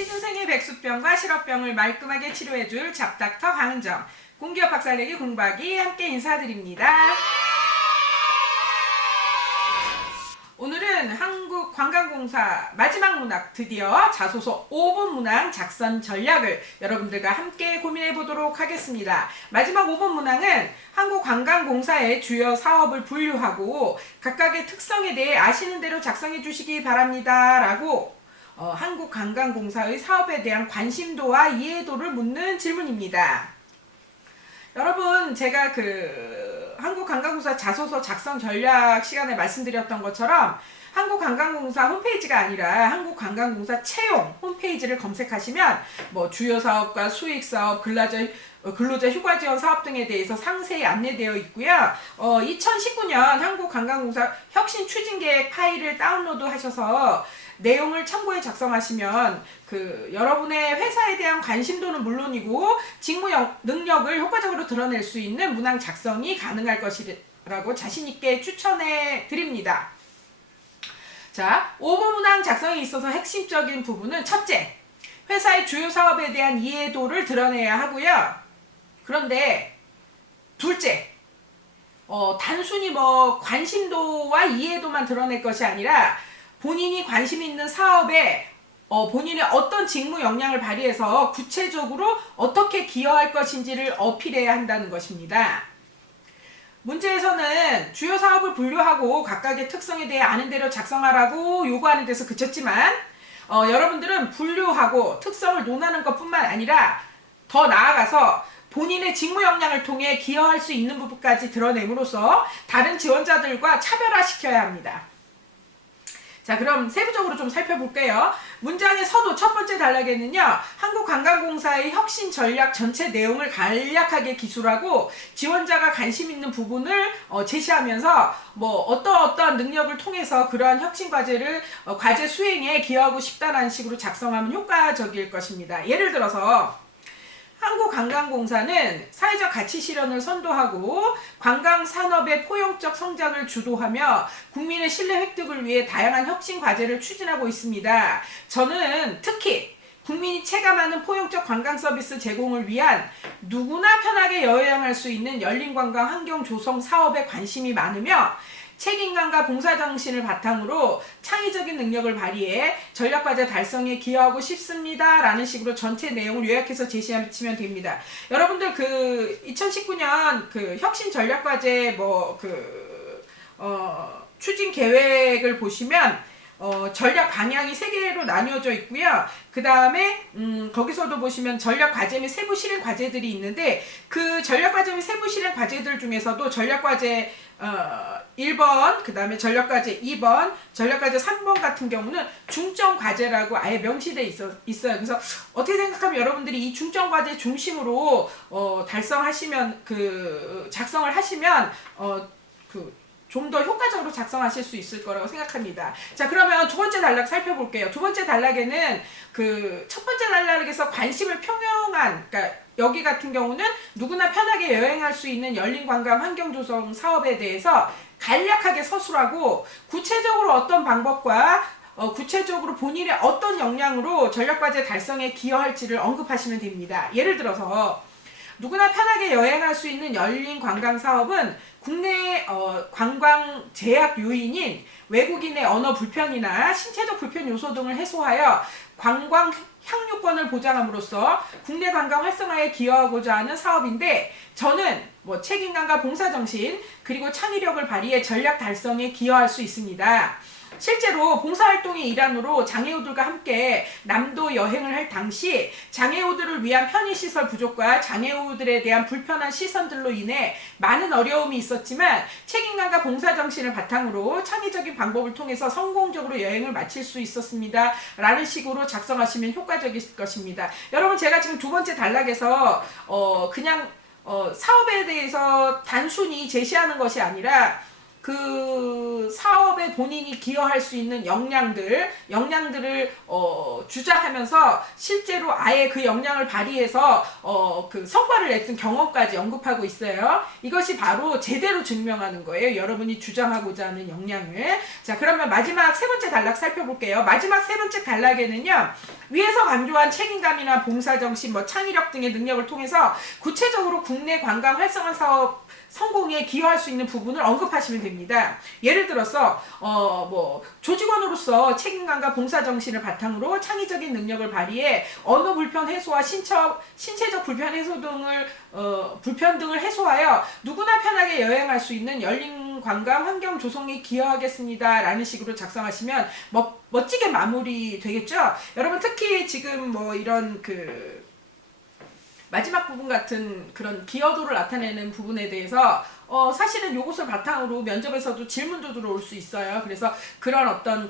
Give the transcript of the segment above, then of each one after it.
취준생의 백수병과 실업병을 말끔하게 치료해줄 잡닥터 강은정, 공기업 박살내기 공부하기 함께 인사드립니다. 오늘은 한국관광공사 마지막 문항, 드디어 자소서 5분 문항 작성 전략을 여러분들과 함께 고민해 보도록 하겠습니다. 마지막 5분 문항은 한국관광공사의 주요 사업을 분류하고 각각의 특성에 대해 아시는 대로 작성해 주시기 바랍니다 라고 한국관광공사의 사업에 대한 관심도와 이해도를 묻는 질문입니다. 여러분, 제가 한국관광공사 자소서 작성 전략 시간에 말씀드렸던 것처럼 한국관광공사 홈페이지가 아니라 한국관광공사 채용 홈페이지를 검색하시면 주요 사업과 수익 사업, 근로자 휴가 지원 사업 등에 대해서 상세히 안내되어 있고요. 2019년 한국관광공사 혁신 추진 계획 파일을 다운로드 하셔서 내용을 참고해 작성하시면 여러분의 회사에 대한 관심도는 물론이고 직무 능력을 효과적으로 드러낼 수 있는 문항 작성이 가능할 것이라고 자신있게 추천해 드립니다. 자, 5분 문항 작성에 있어서 핵심적인 부분은 첫째, 회사의 주요 사업에 대한 이해도를 드러내야 하고요. 그런데 둘째, 단순히 관심도와 이해도만 드러낼 것이 아니라 본인이 관심 있는 사업에 본인의 어떤 직무 역량을 발휘해서 구체적으로 어떻게 기여할 것인지를 어필해야 한다는 것입니다. 문제에서는 주요 사업을 분류하고 각각의 특성에 대해 아는 대로 작성하라고 요구하는 데서 그쳤지만 여러분들은 분류하고 특성을 논하는 것뿐만 아니라 더 나아가서 본인의 직무 역량을 통해 기여할 수 있는 부분까지 드러냄으로써 다른 지원자들과 차별화시켜야 합니다. 자, 그럼 세부적으로 좀 살펴볼게요. 문장의 서두 첫 번째 단락에는요, 한국관광공사의 혁신 전략 전체 내용을 간략하게 기술하고 지원자가 관심 있는 부분을 제시하면서 어떠한 능력을 통해서 그러한 혁신 과제를 과제 수행에 기여하고 싶다라는 식으로 작성하면 효과적일 것입니다. 예를 들어서 한국관광공사는 사회적 가치 실현을 선도하고 관광산업의 포용적 성장을 주도하며 국민의 신뢰 획득을 위해 다양한 혁신 과제를 추진하고 있습니다. 저는 특히 국민이 체감하는 포용적 관광 서비스 제공을 위한 누구나 편하게 여행할 수 있는 열린 관광 환경 조성 사업에 관심이 많으며 책임감과 봉사정신을 바탕으로 창의적인 능력을 발휘해 전략과제 달성에 기여하고 싶습니다 라는 식으로 전체 내용을 요약해서 제시하시면 됩니다. 여러분들 2019년 혁신 전략과제 추진 계획을 보시면 전략 방향이 3개로 나뉘어져 있고요. 그 다음에 거기서도 보시면 전략 과제 및 세부 실행 과제들이 있는데 그 전략 과제 및 세부 실행 과제들 중에서도 전략 과제 1번, 그 다음에 전략 과제 2번, 전략 과제 3번 같은 경우는 중점 과제라고 아예 명시되어 있어요. 그래서 어떻게 생각하면 여러분들이 이 중점 과제 중심으로 달성하시면 작성을 하시면 좀 더 효과적으로 작성하실 수 있을 거라고 생각합니다. 자, 그러면 두 번째 단락 살펴볼게요. 두 번째 단락에는 첫 번째 단락에서 관심을 표명한, 그러니까 여기 같은 경우는 누구나 편하게 여행할 수 있는 열린 관광 환경 조성 사업에 대해서 간략하게 서술하고 구체적으로 어떤 방법과 구체적으로 본인의 어떤 역량으로 전략과제 달성에 기여할지를 언급하시면 됩니다. 예를 들어서 누구나 편하게 여행할 수 있는 열린 관광 사업은 국내 관광 제약 요인인 외국인의 언어 불편이나 신체적 불편 요소 등을 해소하여 관광 향유권을 보장함으로써 국내 관광 활성화에 기여하고자 하는 사업인데 저는 책임감과 봉사정신 그리고 창의력을 발휘해 전략 달성에 기여할 수 있습니다. 실제로 봉사활동의 일환으로 장애우들과 함께 남도 여행을 할 당시 장애우들을 위한 편의시설 부족과 장애우들에 대한 불편한 시선들로 인해 많은 어려움이 있었지만 책임감과 봉사정신을 바탕으로 창의적인 방법을 통해서 성공적으로 여행을 마칠 수 있었습니다 라는 식으로 작성하시면 효과적일 것입니다. 여러분, 제가 지금 두 번째 단락에서 그냥 사업에 대해서 단순히 제시하는 것이 아니라 그 사업에 본인이 기여할 수 있는 역량들을 주장하면서 실제로 아예 그 역량을 발휘해서 그 성과를 냈던 경험까지 언급하고 있어요. 이것이 바로 제대로 증명하는 거예요. 여러분이 주장하고자 하는 역량을. 자, 그러면 마지막 세 번째 단락 살펴볼게요. 마지막 세 번째 단락에는요, 위에서 강조한 책임감이나 봉사정신, 창의력 등의 능력을 통해서 구체적으로 국내 관광 활성화 사업 성공에 기여할 수 있는 부분을 언급하시면 됩니다. 예를 들어서 조직원으로서 책임감과 봉사정신을 바탕으로 창의적인 능력을 발휘해 언어 불편 해소와 신체적 불편 해소 등을 불편 등을 해소하여 누구나 편하게 여행할 수 있는 열린 관광 환경 조성에 기여하겠습니다 라는 식으로 작성하시면 멋지게 마무리 되겠죠. 여러분, 특히 지금 이런 마지막 부분 같은 그런 기여도를 나타내는 부분에 대해서 사실은 요것을 바탕으로 면접에서도 질문도 들어올 수 있어요. 그래서 그런 어떤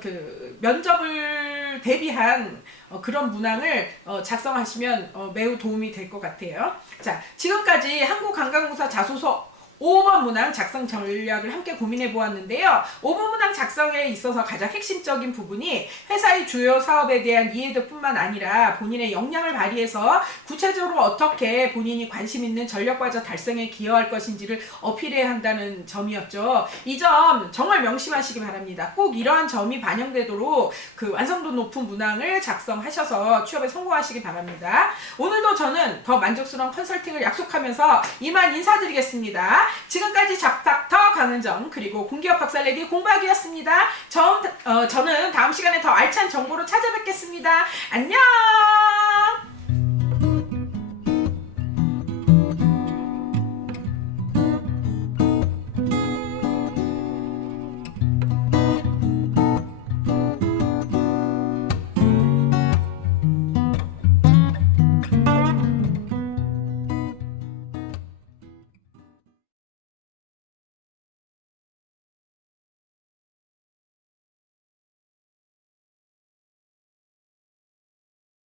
면접을 대비한 그런 문항을 작성하시면 매우 도움이 될 것 같아요. 자, 지금까지 한국관광공사 자소서 5번 문항 작성 전략을 함께 고민해 보았는데요. 5번 문항 작성에 있어서 가장 핵심적인 부분이 회사의 주요 사업에 대한 이해도뿐만 아니라 본인의 역량을 발휘해서 구체적으로 어떻게 본인이 관심 있는 전략과제 달성에 기여할 것인지를 어필해야 한다는 점이었죠. 이 점 정말 명심하시기 바랍니다. 꼭 이러한 점이 반영되도록 완성도 높은 문항을 작성하셔서 취업에 성공하시기 바랍니다. 오늘도 저는 더 만족스러운 컨설팅을 약속하면서 이만 인사드리겠습니다. 지금까지 잡닥터 강은정 그리고 공기업 박살내기 공부하기였습니다. 저는 다음 시간에 더 알찬 정보로 찾아뵙겠습니다. 안녕.